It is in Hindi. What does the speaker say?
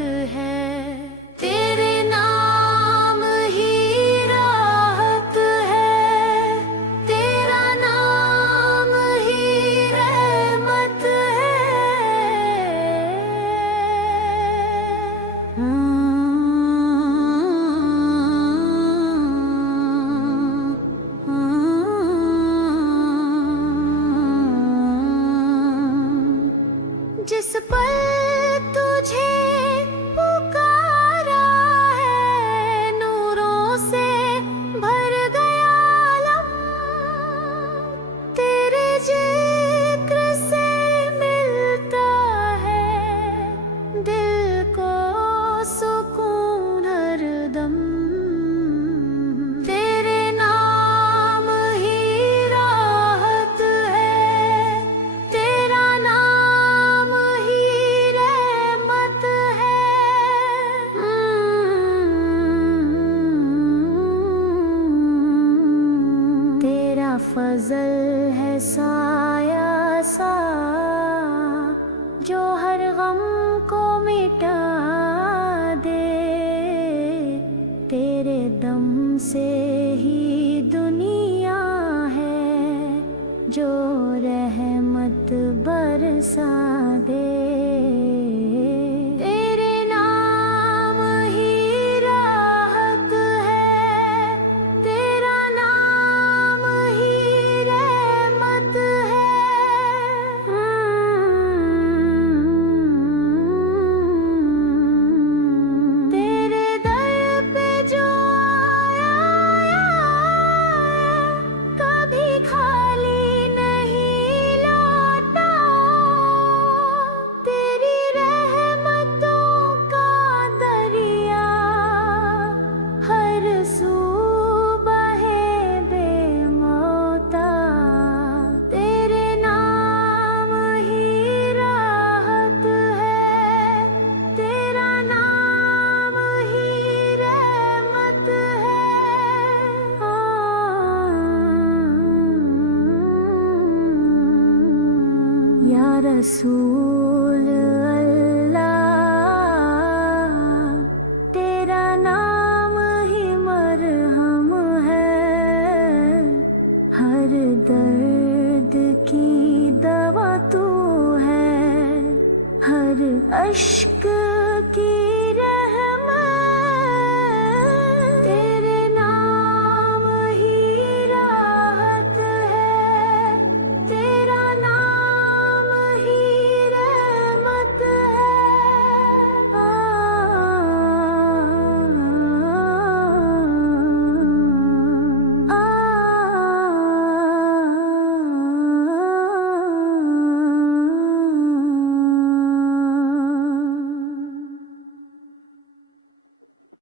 है। तेरे नाम ही राहत है, तेरा नाम ही रहमत है। जिस पल तुझे पुकारा है, नूरों से भर गया आलम। तेरे जिक्र से मिलता है दिल को सुकून हरदम। तेरे नाम ही राहत है, तेरा नाम ही रहमत है। तेरा फजल है साया सा, जो हर गम को मिटा दे। तेरे दम से ही दुनिया है, जो रहमत बरसा दे। तेरे नाम ही राहत है, तेरा नाम ही रहमत है। तेरे दर पे जो आया, कभी खाली नहीं लौटा। तेरी रहमतों का दरिया हर सू बहे बेमौता। तेरे नाम ही राहत है, तेरा नाम ही रहमत है। या रसूल अल्लाह, तेरा नाम ही मरहम है। हर दर्द की दवा तू है, हर अश्क की